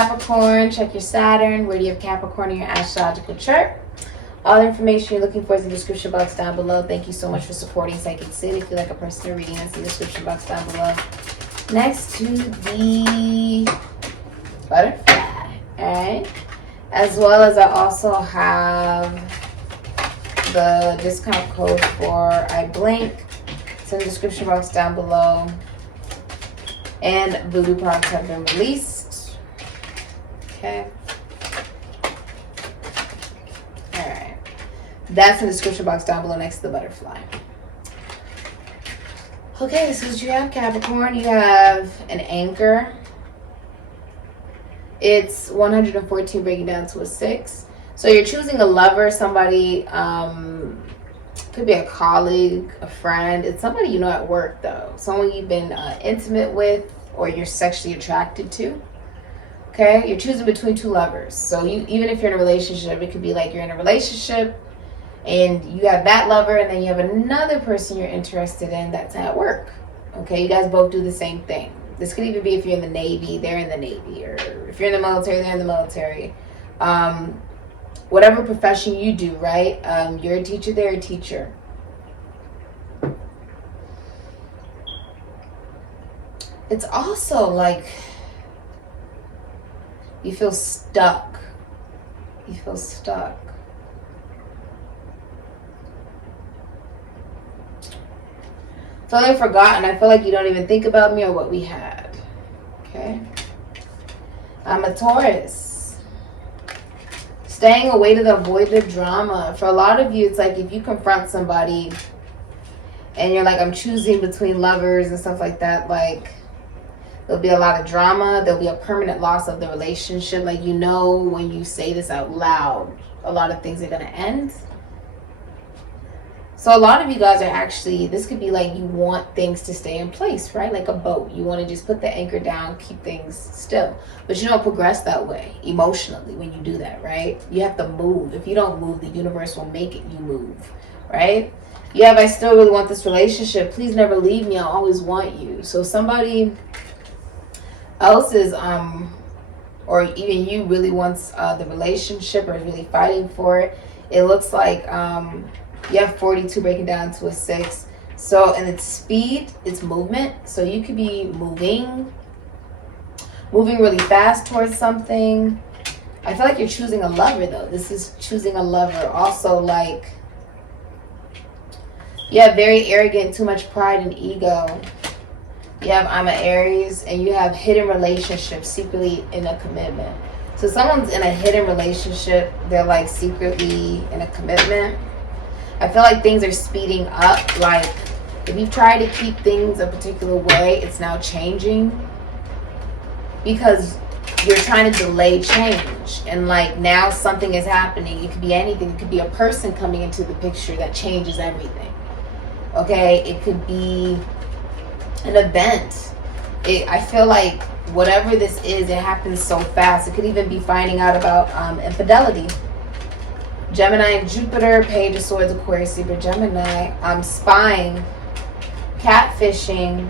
Capricorn, check your Saturn. Where do you have Capricorn in your astrological chart? All the information you're looking for is in the description box down below. Thank you so much for supporting Sikiksyd. If you'd like a personal reading, it's in the description box down below. Next to the butterfly, alright? As well as I also have the discount code for I Blink. It's in the description box down below. And VOODOO products have been released. Okay. Alright. That's in the description box down below next to the butterfly. Okay, so you have Capricorn. You have an anchor. It's 114 breaking down to a 6. So you're choosing a lover, somebody, could be a colleague, a friend. It's somebody you know at work, though. Someone you've been intimate with or you're sexually attracted to. Okay? You're choosing between two lovers. So even if you're in a relationship, it could be like you're in a relationship and you have that lover and then you have another person you're interested in that's at work. Okay? You guys both do the same thing. This could even be if you're in the Navy, they're in the Navy. Or if you're in the military, they're in the military. Whatever profession you do, right? You're a teacher, they're a teacher. It's also like you feel stuck. You feel stuck. Feeling forgotten. I feel like you don't even think about me or what we had. Okay? I'm a Taurus. Staying away to avoid the drama. For a lot of you, it's like if you confront somebody and you're like, I'm choosing between lovers and stuff like that, like there'll be a lot of drama. There'll be a permanent loss of the relationship. Like, you know, when you say this out loud, a lot of things are going to end. So a lot of you guys are actually, this could be like you want things to stay in place, right? Like a boat. You want to just put the anchor down, keep things still. But you don't progress that way emotionally when you do that, right? You have to move. If you don't move, the universe will make it you move, right? You have, I still really want this relationship. Please never leave me. I always want you. So somebody else's, or even you really wants the relationship or is really fighting for it. It looks like, you have 42 breaking down to a 6. So, and it's speed, it's movement. So you could be moving really fast towards something. I feel like you're choosing a lover, though. This is choosing a lover. Also, like, you have very arrogant, too much pride and ego. You have I'm an Aries, and you have hidden relationships, secretly in a commitment. So someone's in a hidden relationship. They're like secretly in a commitment. I feel like things are speeding up. Like, if you try to keep things a particular way, it's now changing. Because you're trying to delay change. And, like, now something is happening. It could be anything. It could be a person coming into the picture that changes everything. Okay? It could be an event. I feel like whatever this is, it happens so fast. It could even be finding out about infidelity. Gemini and Jupiter, Page of Swords, Aquarius, Libra, Gemini. Spying, catfishing,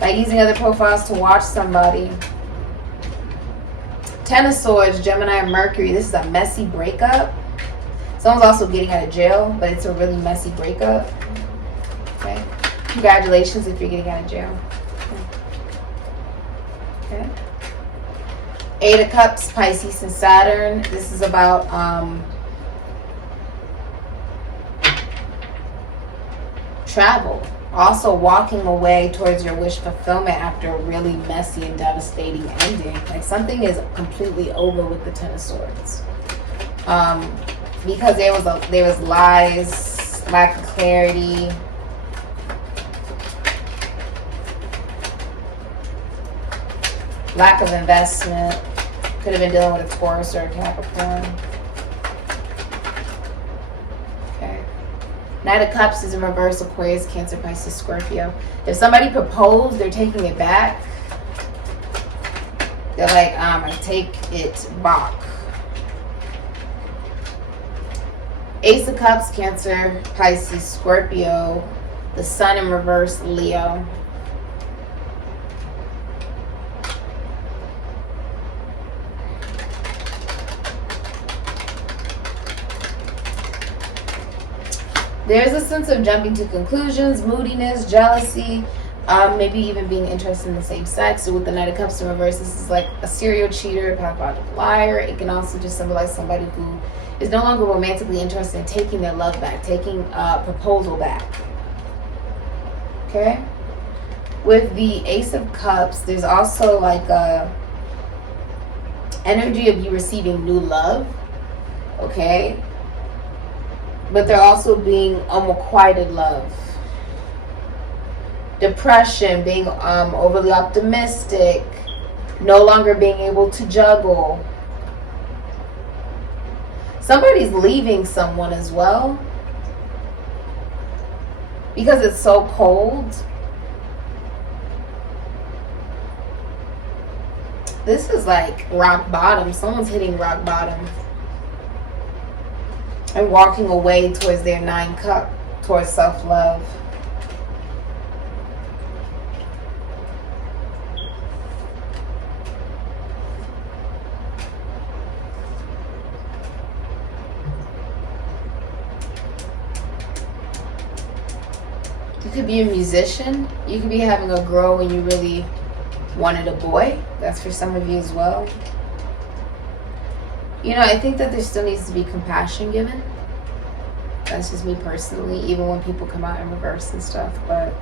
like using other profiles to watch somebody. Ten of Swords, Gemini and Mercury. This is a messy breakup. Someone's also getting out of jail, but it's a really messy breakup. Okay. Congratulations if you're getting out of jail. Okay. Eight of Cups, Pisces and Saturn. This is about travel. Also walking away towards your wish fulfillment after a really messy and devastating ending. Like something is completely over with the Ten of Swords. Because there was lies, lack of clarity. Lack of investment. Could have been dealing with a Taurus or a Capricorn. Okay. Knight of Cups is in reverse. Aquarius, Cancer, Pisces, Scorpio. If somebody proposed, they're taking it back. They're like, I take it back. Ace of Cups, Cancer, Pisces, Scorpio. The Sun in reverse, Leo. There's a sense of jumping to conclusions, moodiness, jealousy, maybe even being interested in the same sex. So with the Knight of Cups in reverse, this is like a serial cheater, pathological liar. It can also just symbolize somebody who is no longer romantically interested in taking their love back, taking a proposal back. Okay? With the Ace of Cups, there's also like a energy of you receiving new love. Okay? But they're also being unrequited love. Depression, being overly optimistic, no longer being able to juggle. Somebody's leaving someone as well because it's so cold. This is like rock bottom. Someone's hitting rock bottom and walking away towards their 9 cup, towards self-love. You could be a musician. You could be having a girl when you really wanted a boy. That's for some of you as well. You know, I think that there still needs to be compassion given. That's just me personally, even when people come out in reverse and stuff. But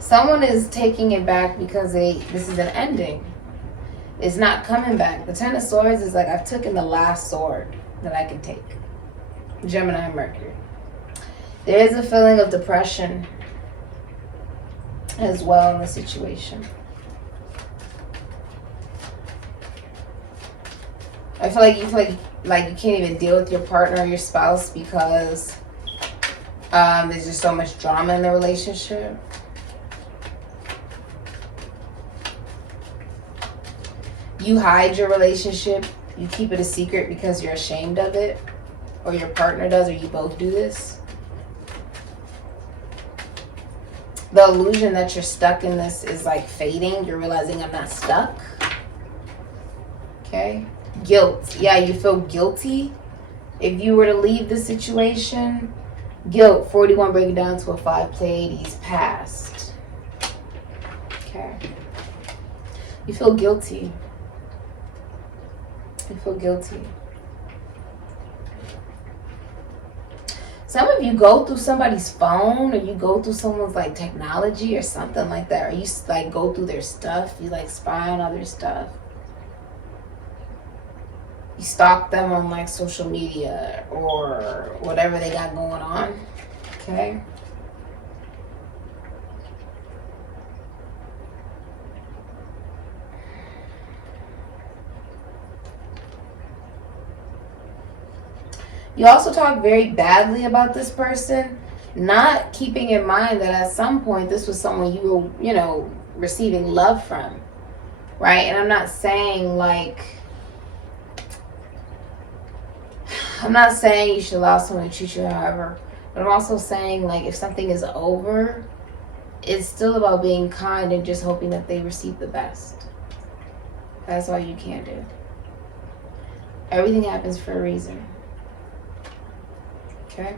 someone is taking it back because this is an ending. It's not coming back. The Ten of Swords is like, I've taken the last sword that I can take. Gemini and Mercury. There is a feeling of depression as well in the situation. I feel like you you can't even deal with your partner or your spouse because there's just so much drama in the relationship. You hide your relationship. You keep it a secret because you're ashamed of it, or your partner does, or you both do this. The illusion that you're stuck in this is like fading. You're realizing I'm not stuck. Okay. Guilt. Yeah, you feel guilty if you were to leave the situation. Guilt. 41 breaking down to a 5 Pleiades past. Okay. You feel guilty. You feel guilty. Some of you go through somebody's phone, or you go through someone's like technology or something like that, or you like go through their stuff. You like spy on other stuff. You stalk them on like social media or whatever they got going on. Okay. You also talk very badly about this person, not keeping in mind that at some point this was someone you were, you know, receiving love from, right? And I'm not saying you should allow someone to treat you however, but I'm also saying like if something is over, it's still about being kind and just hoping that they receive the best. That's all you can do. Everything happens for a reason. Okay.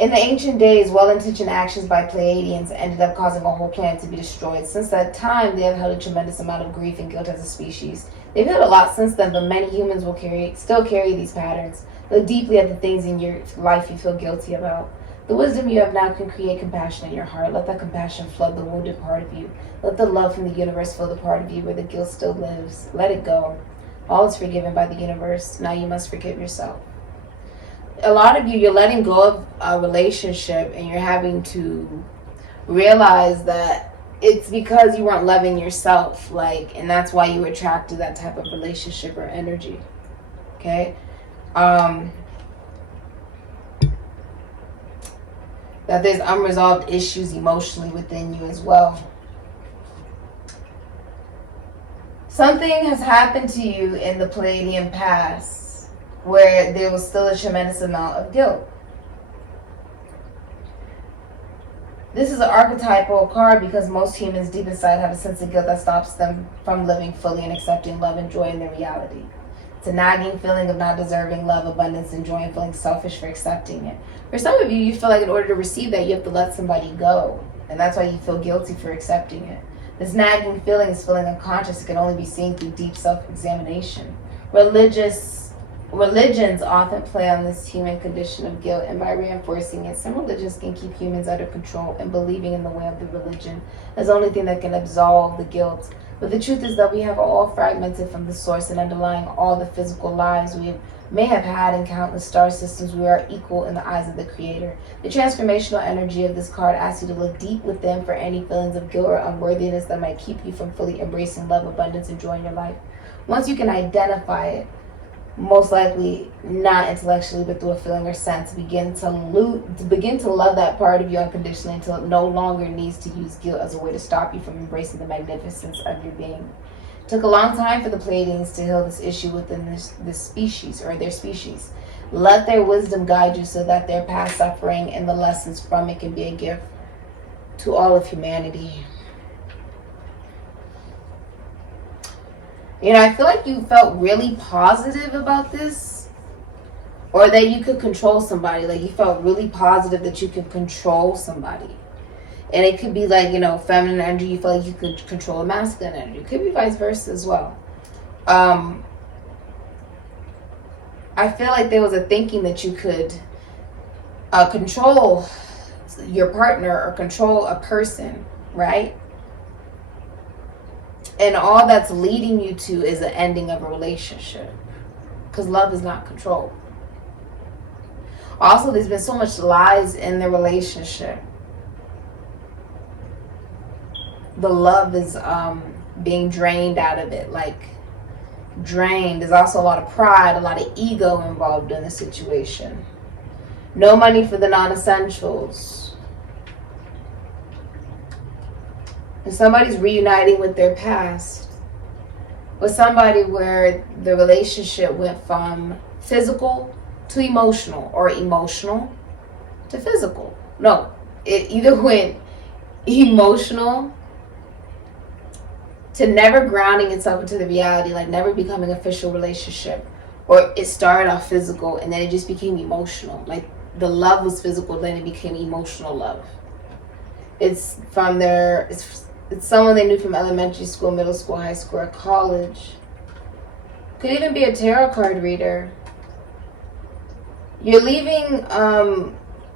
In the ancient days, well-intentioned actions by Pleiadians ended up causing a whole planet to be destroyed. Since that time, they have held a tremendous amount of grief and guilt as a species. They've healed a lot since then, but many humans will still carry these patterns. Look deeply at the things in your life you feel guilty about. The wisdom you have now can create compassion in your heart. Let that compassion flood the wounded part of you. Let the love from the universe fill the part of you where the guilt still lives. Let it go. All is forgiven by the universe. Now you must forgive yourself. A lot of you, you're letting go of a relationship and you're having to realize that it's because you weren't loving yourself, and that's why you attracted that type of relationship or energy. Okay? That there's unresolved issues emotionally within you as well. Something has happened to you in the Pleiadian past where there was still a tremendous amount of guilt. This is an archetypal card because most humans deep inside have a sense of guilt that stops them from living fully and accepting love and joy in their reality. It's a nagging feeling of not deserving love, abundance, and joy, and feeling selfish for accepting it. For some of you, you feel like in order to receive that, you have to let somebody go. And that's why you feel guilty for accepting it. This nagging feeling is feeling unconscious. It can only be seen through deep self-examination. Religions often play on this human condition of guilt, and by reinforcing it, some religions can keep humans under control, and believing in the way of the religion is the only thing that can absolve the guilt. But the truth is that we have all fragmented from the source, and underlying all the physical lives we may have had in countless star systems, we are equal in the eyes of the Creator. The transformational energy of this card asks you to look deep within for any feelings of guilt or unworthiness that might keep you from fully embracing love, abundance, and joy in your life. Once you can identify it, most likely not intellectually but through a feeling or sense, begin to love that part of you unconditionally until it no longer needs to use guilt as a way to stop you from embracing the magnificence of your being. It took a long time for the Pleiadians to heal this issue within this species, or their species. Let their wisdom guide you so that their past suffering and the lessons from it can be a gift to all of humanity. You know, I feel like you felt really positive about this, or that you could control somebody. Like you felt really positive that you could control somebody. And it could be like, you know, feminine energy, you feel like you could control a masculine energy. It could be vice versa as well. I feel like there was a thinking that you could control your partner or control a person, right? And all that's leading you to is an ending of a relationship. Because love is not control. Also, there's been so much lies in the relationship. The love is being drained out of it. Like, drained. There's also a lot of pride, a lot of ego involved in the situation. No money for the non-essentials. And somebody's reuniting with their past. With somebody where the relationship went from physical to emotional, or emotional to physical. No, it either went emotional to never grounding itself into the reality, like never becoming an official relationship, or it started off physical and then it just became emotional. Like the love was physical, then it became emotional love. It's from their, it's someone they knew from elementary school, middle school, high school, or college. Could even be a tarot card reader. You're leaving,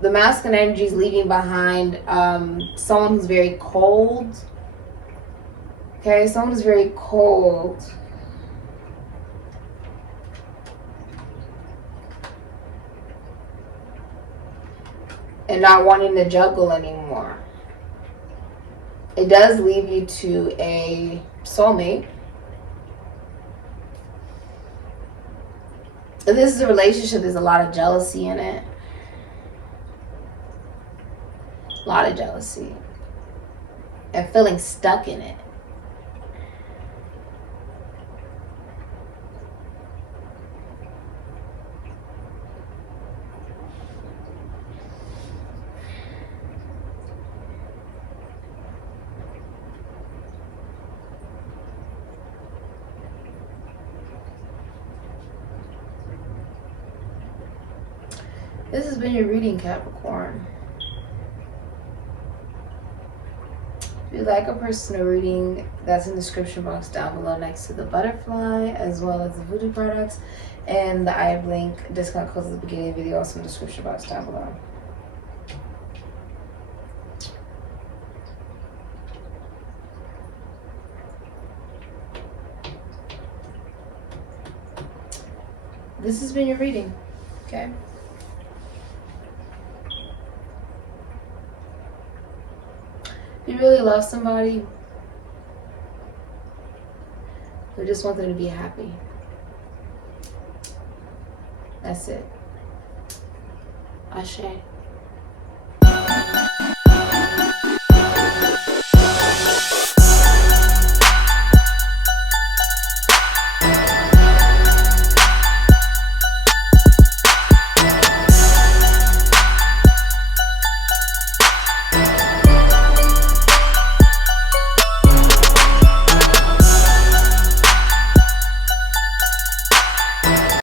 the masculine energy is leaving behind someone who's very cold. Okay, someone who's very cold. And not wanting to juggle anymore. It does lead you to a soulmate. If this is a relationship, there's a lot of jealousy in it. A lot of jealousy. And feeling stuck in it. This has been your reading, Capricorn. If you'd like a personal reading, that's in the description box down below next to the butterfly, as well as the VOODOO products. And the I have link discount codes at the beginning of the video, also in the description box down below. This has been your reading, okay? If you really love somebody, we just want them to be happy. That's it. Ashe.